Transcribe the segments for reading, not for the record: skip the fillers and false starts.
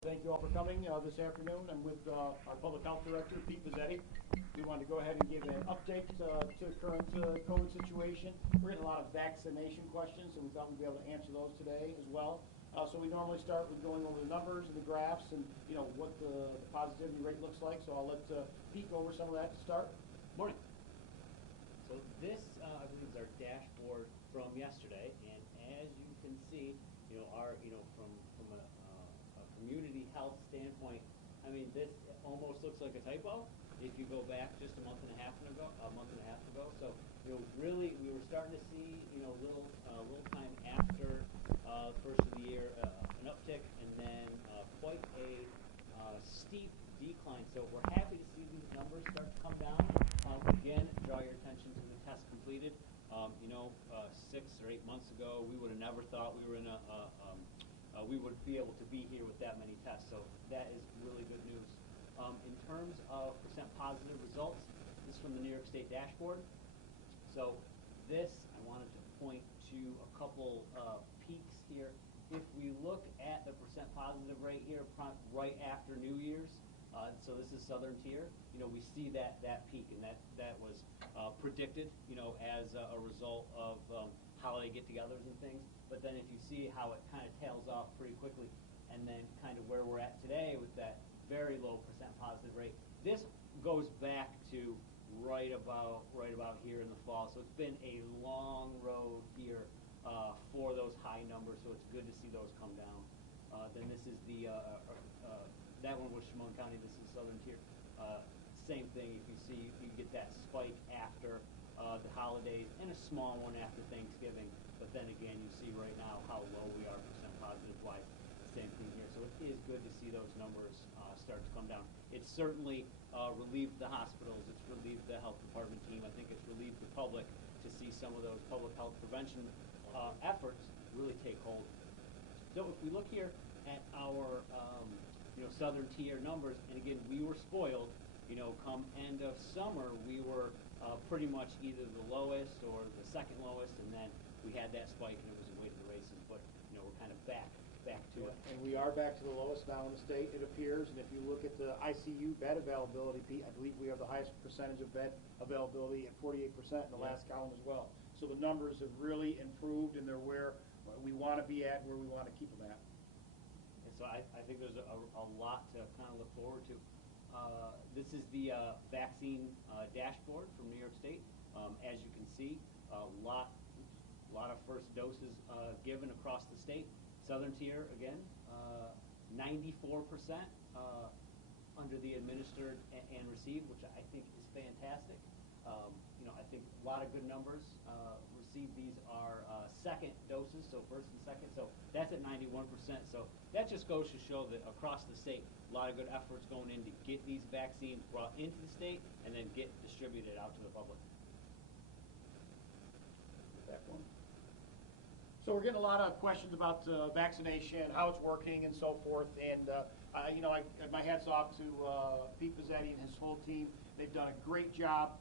Thank you all for coming this afternoon. I'm with our Public Health Director, Pete Pizzetti. We wanted to go ahead and give an update to the current COVID situation. We're getting a lot of vaccination questions, and we thought we'd be able to answer those today as well. So we normally start with going over the numbers and the graphs and what the positivity rate looks like. So I'll let Pete go over some of that to start. Morning. So this, I believe, is our dashboard from yesterday, and as you can see, from a community health standpoint, I mean, this almost looks like a typo. If you go back just a month and a half ago, so really we were starting to see little time after the first of the year an uptick, and then quite a steep decline. So we're happy to see these numbers start to come down. Again, draw your attention to the test completed. 6 or 8 months ago, we would have never thought we were in we would be able to be here with that many tests. So that is really good news. In terms of percent positive results, this is from the New York State dashboard. So this, I wanted to point to a couple peaks here. If we look at the percent positive rate here right after New Year's, so this is Southern Tier, we see that peak, and that was predicted, as a result of holiday get-togethers and things. But then if you see how it kind of tails off pretty quickly, and then kind of where we're at today with that very low percent positive rate, this goes back to right about here in the fall. So it's been a long road here for those high numbers. So it's good to see those come down. Then this is the that one was Chemung County. This is Southern Tier. Same thing. If you see, you get that spike after the holidays, and a small one after Thanksgiving. But then again, you see right now how low we are percent positive wise. Same thing here. So it is good to see those numbers start to come down. It's certainly relieved the hospitals. It's relieved the health department team. I think it's relieved the public to see some of those public health prevention efforts really take hold. So if we look here at our Southern Tier numbers, and again, we were spoiled. Come end of summer, we were pretty much either the lowest or the second lowest, and then we had that spike, and it was a way to the races. But we're kind of back to it. And we are back to the lowest now in the state, it appears. And if you look at the ICU bed availability, Pete, I believe we have the highest percentage of bed availability at 48% in the last column as well. So the numbers have really improved, and they're where we want to be at, where we want to keep them at. And so I think there's a lot to kind of look forward to. This is the vaccine dashboard from New York State. As you can see, a lot of first doses given across the state. Southern Tier, again, 94% under the administered and received, which I think is fantastic. I think a lot of good numbers. Received these are second doses, so first and second. So that's at 91%. So that just goes to show that across the state, a lot of good efforts going in to get these vaccines brought into the state and then get distributed out to the public. That one. So we're getting a lot of questions about vaccination, how it's working, and so forth. And my hat's off to Pete Pizzetti and his whole team. They've done a great job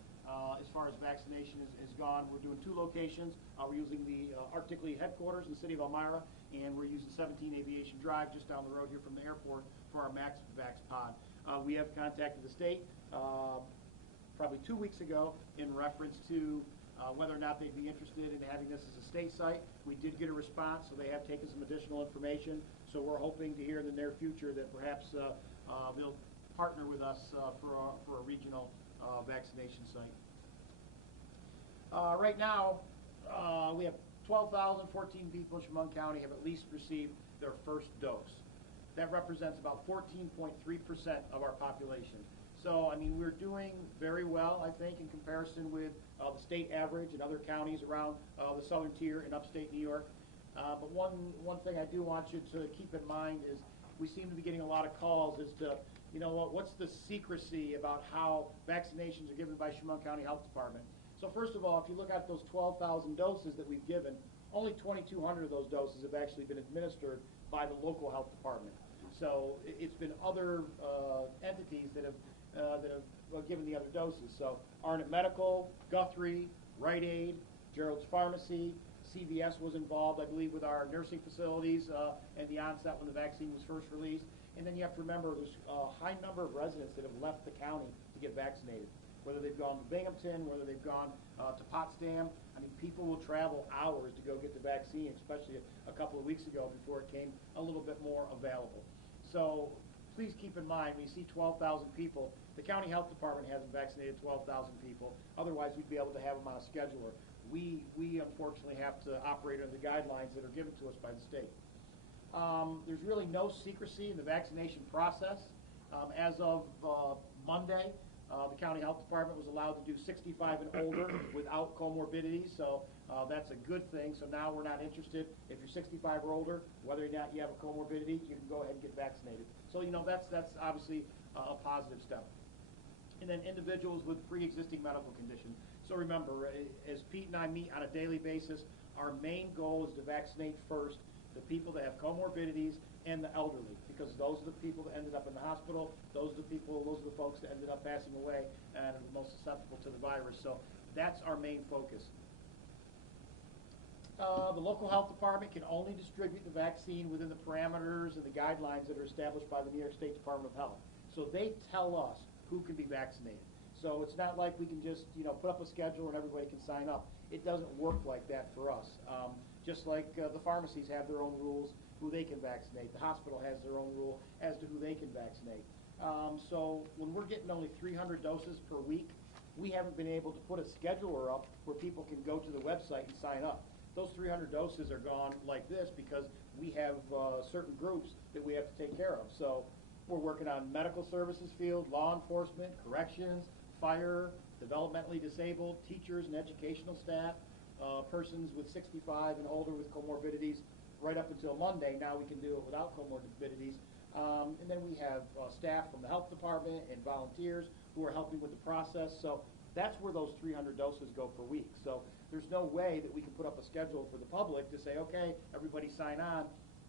as far as vaccination is gone. We're doing 2 locations. We're using the Arctic Lee headquarters in the city of Elmira, and we're using 17 Aviation Drive just down the road here from the airport for our Max Vax pod. We have contacted the state probably 2 weeks ago in reference to whether or not they'd be interested in having this as a state site. We did get a response, so they have taken some additional information. So we're hoping to hear in the near future that perhaps they'll partner with us for a regional vaccination site. Right now, we have 12,014 people in Chemung County have at least received their first dose. That represents about 14.3% of our population. So, I mean, we're doing very well, I think, in comparison with the state average and other counties around the Southern Tier in upstate New York. But one thing I do want you to keep in mind is we seem to be getting a lot of calls as to, what's the secrecy about how vaccinations are given by Chemung County Health Department. So first of all, if you look at those 12,000 doses that we've given, only 2,200 of those doses have actually been administered by the local health department. So it's been other entities that have given the other doses. So Arnott Medical, Guthrie, Rite Aid, Gerald's Pharmacy, CVS was involved, I believe, with our nursing facilities and the onset when the vaccine was first released. And then you have to remember there's a high number of residents that have left the county to get vaccinated, whether they've gone to Binghamton, whether they've gone to Potsdam. I mean, people will travel hours to go get the vaccine, especially a couple of weeks ago before it came a little bit more available. So please keep in mind, when you see 12,000 people, the county health department hasn't vaccinated 12,000 people. Otherwise, we'd be able to have them on a scheduler. We unfortunately have to operate under the guidelines that are given to us by the state. There's really no secrecy in the vaccination process. As of Monday, the county health department was allowed to do 65 and older without comorbidities, so that's a good thing. So now we're not interested. If you're 65 or older, whether or not you have a comorbidity, you can go ahead and get vaccinated. So that's obviously a positive step. And then individuals with pre-existing medical conditions. So remember, as Pete and I meet on a daily basis, our main goal is to vaccinate first the people that have comorbidities and the elderly, because those are the people that ended up in the hospital, those are the folks that ended up passing away and are the most susceptible to the virus. So that's our main focus. The local health department can only distribute the vaccine within the parameters and the guidelines that are established by the New York State Department of Health. So they tell us who can be vaccinated. So it's not like we can just put up a schedule and everybody can sign up. It doesn't work like that for us. Just like the pharmacies have their own rules, who they can vaccinate. The hospital has their own rule as to who they can vaccinate. So when we're getting only 300 doses per week, we haven't been able to put a scheduler up where people can go to the website and sign up. Those 300 doses are gone like this because we have certain groups that we have to take care of. So we're working on medical services field, law enforcement, corrections, fire, developmentally disabled, teachers and educational staff, persons with 65 and older with comorbidities. Right up until Monday, now we can do it without comorbidities. And then we have staff from the health department and volunteers who are helping with the process. So that's where those 300 doses go per week. So there's no way that we can put up a schedule for the public to say, okay, everybody sign on.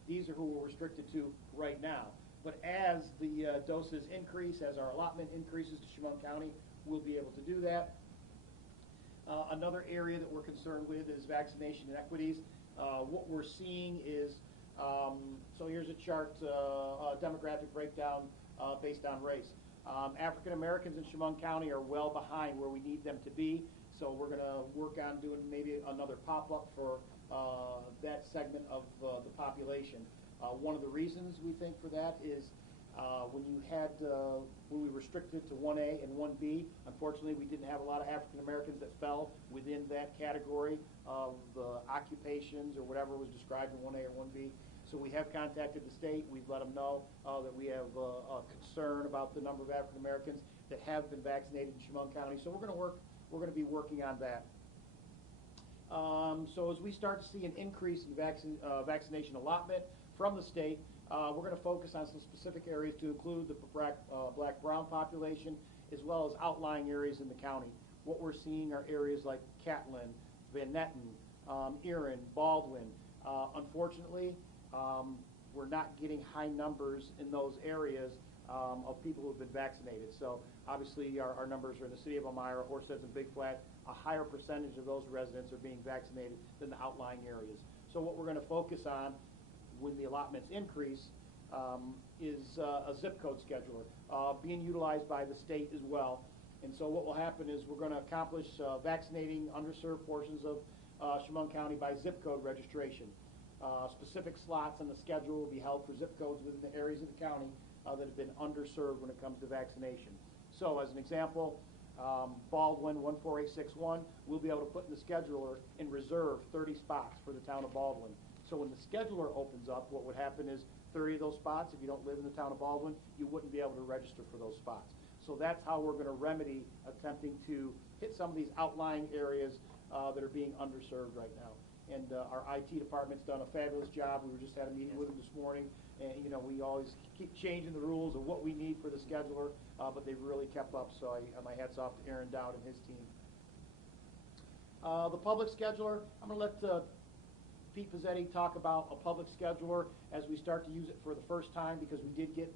These are who we're restricted to right now. But as the doses increase, as our allotment increases to Chemung County, we'll be able to do that. Another area that we're concerned with is vaccination inequities. What we're seeing is, so here's a chart, demographic breakdown based on race. African Americans in Chemung County are well behind where we need them to be, so we're going to work on doing maybe another pop-up for that segment of the population. One of the reasons we think for that is when we restricted to 1A and 1B, unfortunately we didn't have a lot of African Americans that fell within that category of the occupations or whatever was described in 1A or 1B. So we have contacted the state. We've let them know that we have a concern about the number of African Americans that have been vaccinated in Chemung County. So we're going to be working on that. So as we start to see an increase in vaccination allotment from the state, we're going to focus on some specific areas to include the black-brown population as well as outlying areas in the county. What we're seeing are areas like Catlin, Van Netten, Erin, Baldwin. Unfortunately, we're not getting high numbers in those areas of people who have been vaccinated. So obviously our numbers are in the city of Elmira, Horseheads, and Big Flat. A higher percentage of those residents are being vaccinated than the outlying areas. So what we're going to focus on when the allotments increase is a zip code scheduler being utilized by the state as well. And so what will happen is we're going to accomplish vaccinating underserved portions of Chemung County by zip code registration. Specific slots on the schedule will be held for zip codes within the areas of the county that have been underserved when it comes to vaccination. So as an example, Baldwin 14861, we'll be able to put in the scheduler and reserve 30 spots for the town of Baldwin. So when the scheduler opens up, what would happen is 30 of those spots, if you don't live in the town of Baldwin, you wouldn't be able to register for those spots. So that's how we're going to remedy attempting to hit some of these outlying areas that are being underserved right now. And our IT department's done a fabulous job. We just had a meeting with them this morning, and we always keep changing the rules of what we need for the scheduler, but they've really kept up. So my hat's off to Aaron Dowd and his team. The public scheduler, I'm going to let Pete Pizzetti talk about a public scheduler as we start to use it for the first time, because we did get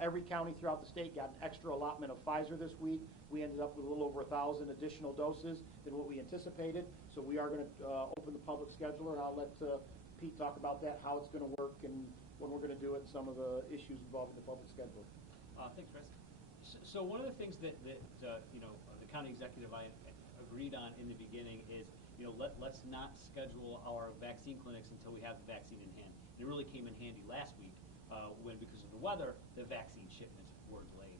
every county throughout the state got an extra allotment of Pfizer this week. We ended up with a little over 1,000 additional doses than what we anticipated. So we are going to open the public scheduler, and I'll let Pete talk about that, how it's going to work, and when we're going to do it and some of the issues involving the public schedule. Thanks, Chris. So one of the things that the county executive I agreed on in the beginning is, let's not schedule our vaccine clinics until we have the vaccine in hand. And it really came in handy last week when, because of the weather, the vaccine shipments were delayed.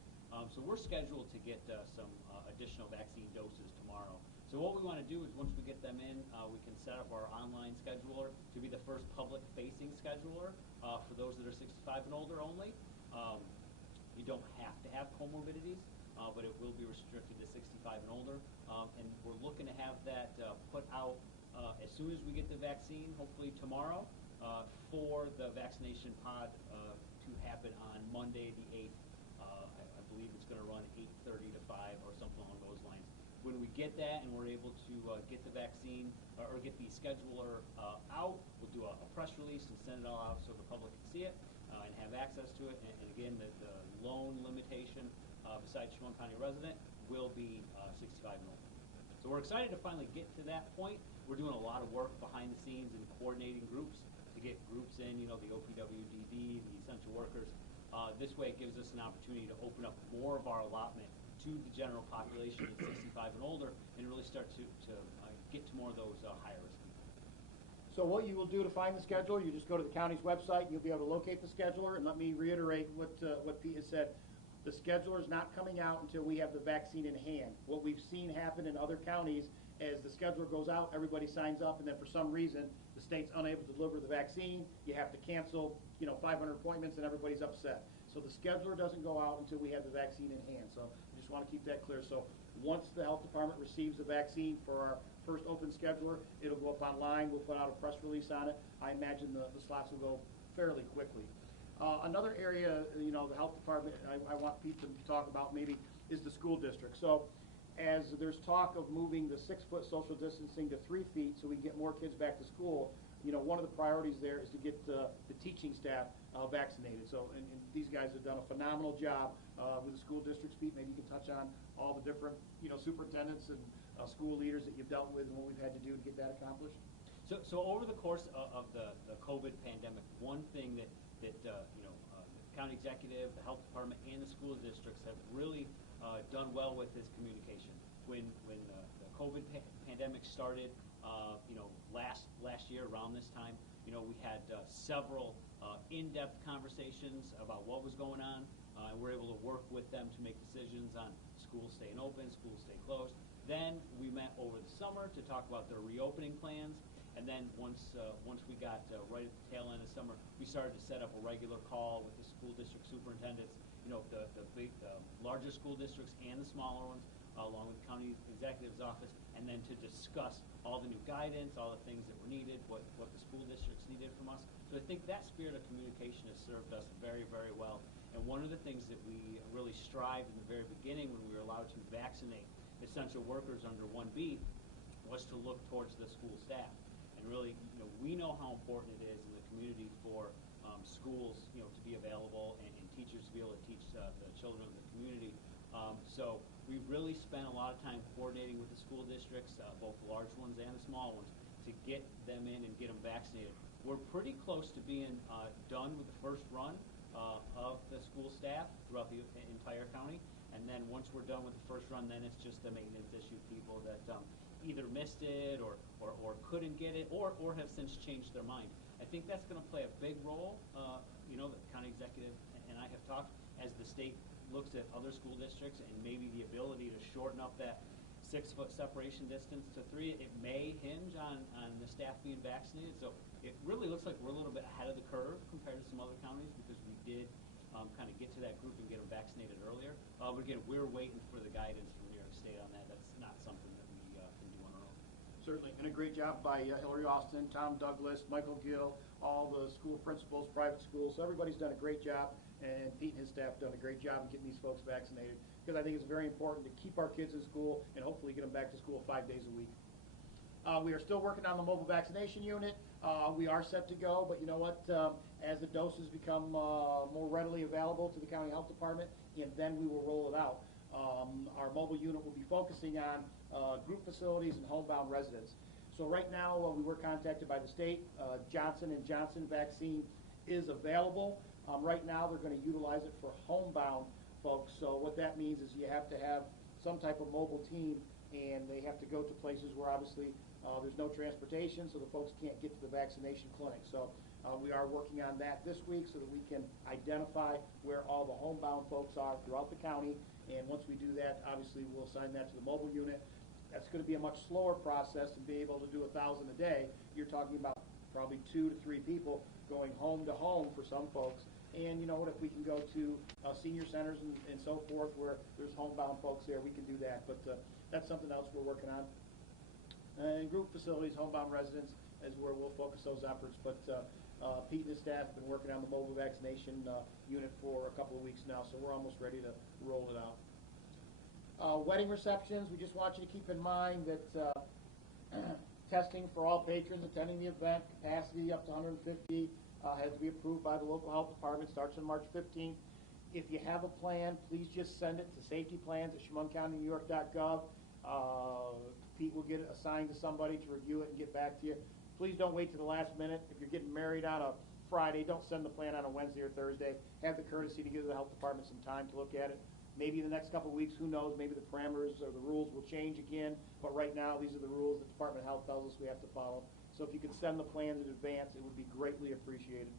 So we're scheduled to get some additional vaccine doses tomorrow. So what we want to do is once we get them in, we can set up our online scheduler to be the first public-facing scheduler for those that are 65 and older only. You don't have to have comorbidities, but it will be restricted to 65 and older. And we're looking to have that put out as soon as we get the vaccine, hopefully tomorrow, for the vaccination pod to happen on Monday the 8th. I believe it's going to run 8:30 to 5 or something along those lines. When we get that and we're able to get the vaccine or get the scheduler out, we'll do a press release and send it all out so the public can see it and have access to it. And again, the loan limitation besides Chemung County resident will be 65 and older. So we're excited to finally get to that point. We're doing a lot of work behind the scenes and coordinating groups to get groups in, the OPWDD, the essential workers. This way it gives us an opportunity to open up more of our allotment to the general population at 65 and older and really start to get to more of those higher risk people. So what you will do to find the scheduler, you just go to the county's website, and you'll be able to locate the scheduler. And let me reiterate what Pete has said. The scheduler is not coming out until we have the vaccine in hand. What we've seen happen in other counties, as the scheduler goes out, everybody signs up, and then for some reason, the state's unable to deliver the vaccine. You have to cancel, 500 appointments, and everybody's upset. So the scheduler doesn't go out until we have the vaccine in hand. So I just want to keep that clear. So once the health department receives the vaccine for our first open scheduler, it'll go up online. We'll put out a press release on it. I imagine the slots will go fairly quickly. Another area, the health department, I want Pete to talk about maybe is the school district. So as there's talk of moving the 6-foot social distancing to 3 feet so we can get more kids back to school, one of the priorities there is to get the teaching staff vaccinated. So, and these guys have done a phenomenal job with the school districts. Pete, maybe you can touch on all the different, superintendents and school leaders that you've dealt with and what we've had to do to get that accomplished. So over the course of the COVID pandemic, one thing that the county executive, the health department, and the school districts have really done well with is communication. When the COVID pandemic started, last year around this time, we had several in-depth conversations about what was going on, and we're able to work with them to make decisions on schools staying open, schools stay closed. Then we met over the summer to talk about their reopening plans, and then once we got right at the tail end of summer, we started to set up a regular call with the school district superintendents, the larger school districts and the smaller ones, along with the county executive's office, and then to discuss all the new guidance, all the things that were needed, what the school districts needed from us. So I think that spirit of communication has served us very, very well. And one of the things that we really strived in the very beginning when we were allowed to vaccinate essential workers under 1B was to look towards the school staff. And really, we know how important it is in the community for schools, to be available and teachers to be able to teach the children of the community. So we've really spent a lot of time coordinating with the school districts, both the large ones and the small ones, to get them in and get them vaccinated. We're pretty close to being done with the first run of the school staff throughout the entire county. And then once we're done with the first run, then it's just the maintenance issue people that either missed it or couldn't get it or have since changed their mind. I think that's going to play a big role. The county executive and I have talked as the state looks at other school districts and maybe the ability to shorten up that 6-foot separation distance to 3. It may hinge on the staff being vaccinated. So it really looks like we're a little bit ahead of the curve compared to some other counties because we did kind of get to that group and get them vaccinated earlier. But again, we're waiting for the guidance from New York State on that. That's not something that we can do on our own. Certainly, and a great job by Hillary Austin, Tom Douglas, Michael Gill, all the school principals, private schools. So everybody's done a great job, and Pete and his staff done a great job in getting these folks vaccinated because I think it's very important to keep our kids in school and hopefully get them back to school 5 days a week. We are still working on the mobile vaccination unit. We are set to go, but you know what? As the doses become more readily available to the county health department, and then we will roll it out. Our mobile unit will be focusing on group facilities and homebound residents. So right now, we were contacted by the state. Johnson & Johnson vaccine is available. Right now, they're going to utilize it for homebound folks. So what that means is you have to have some type of mobile team, and they have to go to places where obviously there's no transportation, so the folks can't get to the vaccination clinic. So we are working on that this week so that we can identify where all the homebound folks are throughout the county. And once we do that, obviously we'll assign that to the mobile unit. That's going to be a much slower process to be able to do 1,000 a day. You're talking about probably 2 to 3 people going home to home for some folks. And you know what, if we can go to senior centers and so forth where there's homebound folks there, we can do that. But that's something else we're working on. And group facilities, homebound residents is where we'll focus those efforts. But Pete and his staff have been working on the mobile vaccination unit for a couple of weeks now, so we're almost ready to roll it out. Wedding receptions, we just want you to keep in mind that testing for all patrons attending the event, capacity up to 150, has to be approved by the local health department, starts on March 15th. If you have a plan, please just send it to safetyplans@chemungcountynewyork.gov. Pete will get it assigned to somebody to review it and get back to you. Please don't wait to the last minute. If you're getting married on a Friday, don't send the plan on a Wednesday or Thursday. Have the courtesy to give the health department some time to look at it. Maybe in the next couple of weeks, who knows, maybe the parameters or the rules will change again, but right now, these are the rules the Department of Health tells us we have to follow. So if you could send the plans in advance, it would be greatly appreciated.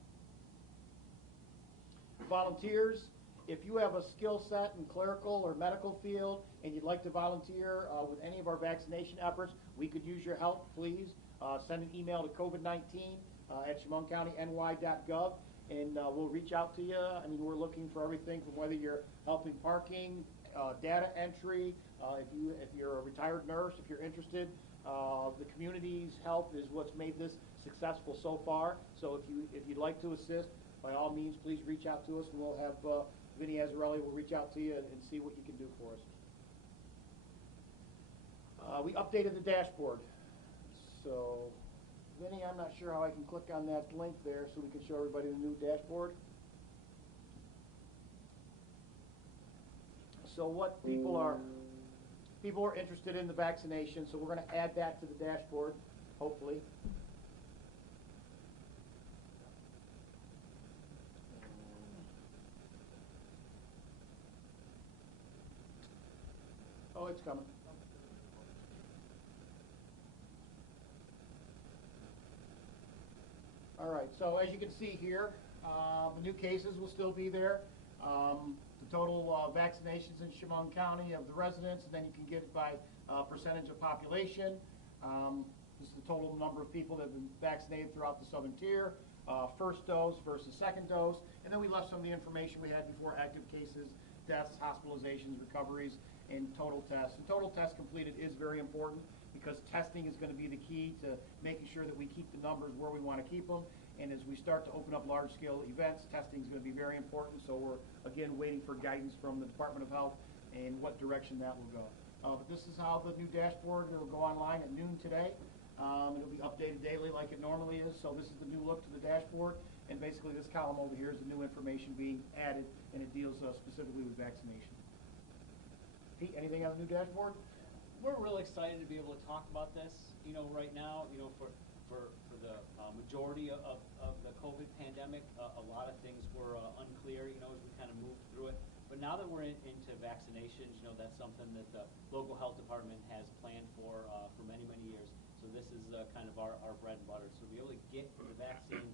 Volunteers, if you have a skill set in clerical or medical field and you'd like to volunteer with any of our vaccination efforts, we could use your help, please. Send an email to COVID-19 at ChemungCountyNY.gov. And we'll reach out to you. I mean, we're looking for everything from whether you're helping parking, data entry, if you're a retired nurse, if you're interested. The community's help is what's made this successful so far. So if you'd like to assist, by all means, please reach out to us, and we'll have Vinny Azzarelli will reach out to you and see what you can do for us. We updated the dashboard. So, Vinny, I'm not sure how I can click on that link there so we can show everybody the new dashboard. So what people are interested in the vaccination, so we're going to add that to the dashboard, hopefully. Oh, it's coming. All right, so as you can see here, the new cases will still be there. The total vaccinations in Chemung County of the residents, and then you can get it by percentage of population. This is the total number of people that have been vaccinated throughout the southern tier, first dose versus second dose, and then we left some of the information we had before: active cases, deaths, hospitalizations, recoveries, and total tests. And total tests completed is very important, because testing is going to be the key to making sure that we keep the numbers where we want to keep them. And as we start to open up large-scale events, testing is going to be very important. So we're, again, waiting for guidance from the Department of Health and what direction that will go. But this is how the new dashboard, it will go online at noon today. It'll be updated daily like it normally is. So this is the new look to the dashboard. And basically this column over here is the new information being added, and it deals specifically with vaccination. Pete, anything on the new dashboard? We're really excited to be able to talk about this. You know, right now, you know, for the majority of the COVID pandemic, a lot of things were unclear, you know, as we kind of moved through it. But now that we're into vaccinations, you know, that's something that the local health department has planned for many, many years. So this is kind of our bread and butter. So to be able to get the vaccines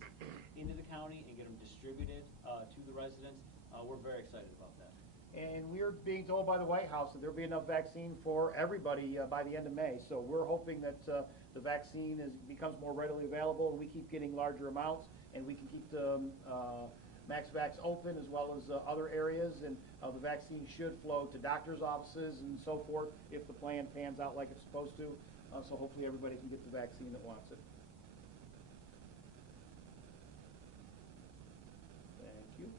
into the county and get them distributed to the residents, we're very excited about that. And we're being told by the White House that there'll be enough vaccine for everybody by the end of May. So we're hoping that the vaccine becomes more readily available, and we keep getting larger amounts, and we can keep the MaxVax open as well as other areas, and the vaccine should flow to doctors' offices and so forth if the plan pans out like it's supposed to. So hopefully everybody can get the vaccine that wants it. Thank you.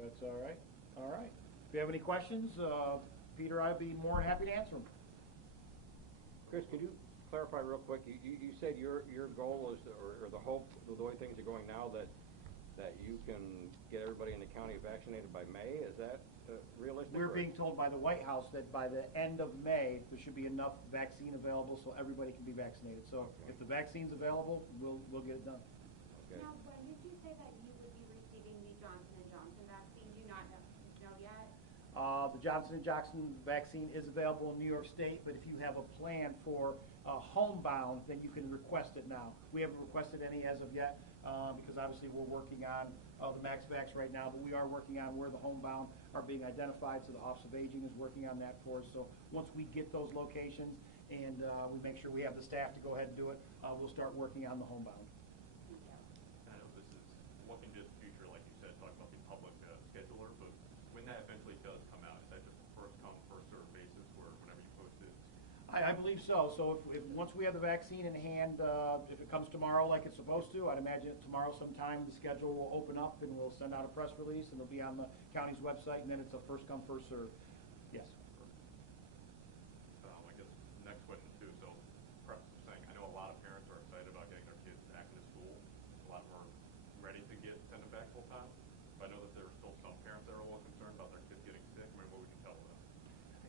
That's all right. All right. If you have any questions, Peter, I'd be more than happy to answer them. Chris, could you clarify real quick? You said your goal is, or the hope, the way things are going now, that that you can get everybody in the county vaccinated by May? Is that realistic? We're being told by the White House that by the end of May, there should be enough vaccine available so everybody can be vaccinated. So Okay. if the vaccine's available, we'll get it done. Okay. Now, when did you say that you would be receiving the Johnson & Johnson vaccine? Do you not know yet? The Johnson & Johnson vaccine is available in New York State, but if you have a plan for homebound, then you can request it now. We haven't requested any as of yet, because obviously we're working on the max vax right now, but we are working on where the homebound are being identified, so the Office of Aging is working on that for us. So once we get those locations and we make sure we have the staff to go ahead and do it, we'll start working on the homebound. Thank you. I know this is looking to the future, like you said, talking about the public scheduler, but when that eventually does come out, is that just a first come, first served basis where whenever you post it? I believe so. So if once we have the vaccine in hand, if it comes tomorrow like it's supposed to, I'd imagine tomorrow sometime the schedule will open up and we'll send out a press release and it'll be on the county's website, and then it's a first come, first served. Yes. I guess next question too, so perhaps saying, I know a lot of parents are excited about getting their kids back into school. A lot of them are ready to send them back full time. But I know that there are still some parents that are a little concerned about their kids getting sick. I mean, what would you tell them?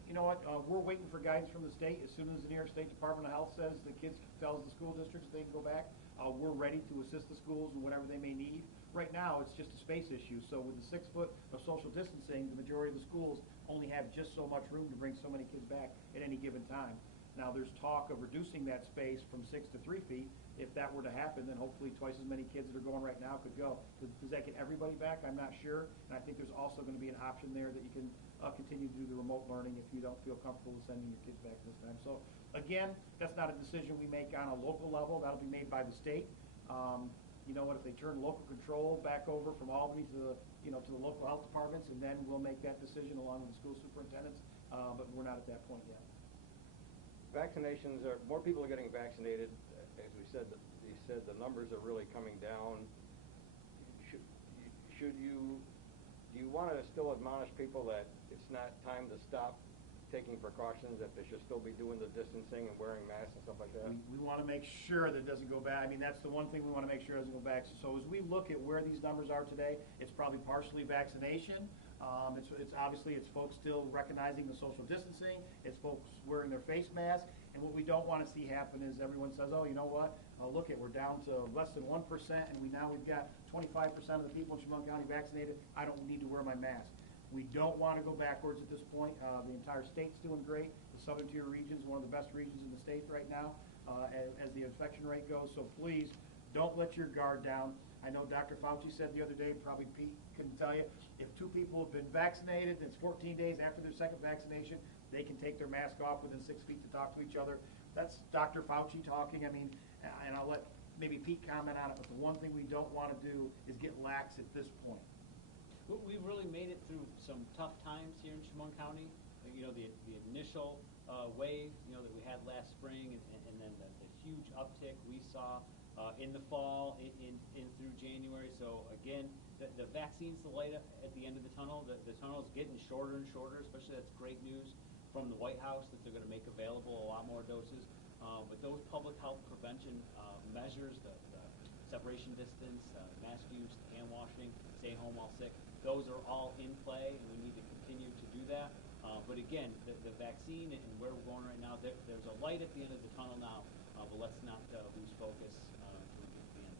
You know what, we're waiting for guidance from the state. As soon as the New York State Department of Health says the kids, tells the school districts they can go back, we're ready to assist the schools in whatever they may need. Right now, it's just a space issue. So with the 6 foot of social distancing, the majority of the schools only have just so much room to bring so many kids back at any given time. Now, there's talk of reducing that space from 6 to 3 feet. If that were to happen, then hopefully twice as many kids that are going right now could go. Does that get everybody back? I'm not sure. And I think there's also going to be an option there that you can continue to do the remote learning if you don't feel comfortable with sending your kids back this time. So again, that's not a decision we make on a local level. That'll be made by the state. You know what, if they turn local control back over from Albany to the local health departments, and then we'll make that decision along with the school superintendents, but we're not at that point yet. Vaccinations are, more people are getting vaccinated. As we said, he said the numbers are really coming down. Do you want to still admonish people that it's not time to stop taking precautions, that they should still be doing the distancing and wearing masks and stuff like that? We want to make sure that it doesn't go back. I mean, that's the one thing we want to make sure doesn't go back. So as we look at where these numbers are today, it's probably partially vaccination. It's obviously it's folks still recognizing the social distancing. It's folks wearing their face masks. And what we don't want to see happen is everyone says, oh, you know what? Look, we're down to less than 1%, and we've got 25% of the people in Chemung County vaccinated. I don't need to wear my mask. We don't want to go backwards at this point. The entire state's doing great. The southern tier region is one of the best regions in the state right now as the infection rate goes. So please don't let your guard down. I know Dr. Fauci said the other day, probably Pete couldn't tell you, if 2 people have been vaccinated, it's 14 days after their second vaccination, they can take their mask off within 6 feet to talk to each other. That's Dr. Fauci talking. I mean, and I'll let maybe Pete comment on it, but the one thing we don't want to do is get lax at this point. We've really made it through some tough times here in Chemung County. You know, the initial wave, that we had last spring, and then the huge uptick we saw in the fall, in through January. So again, the vaccine's the light at the end of the tunnel. The tunnel's getting shorter and shorter, especially that's great news from the White House that they're going to make available a lot more doses. But those public health prevention measures, the separation distance, mask use, hand washing, stay home while sick, those are all in play, and we need to continue to do that. But again, the vaccine and where we're going right now, there's a light at the end of the tunnel now, but let's not lose focus until we get to the end.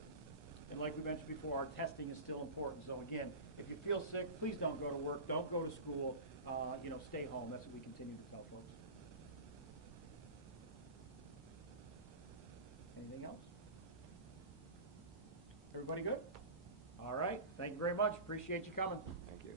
And like we mentioned before, our testing is still important. So again, if you feel sick, please don't go to work, don't go to school, stay home. That's what we continue to tell folks. Anything else? Everybody good? All right. Thank you very much. Appreciate you coming. Thank you.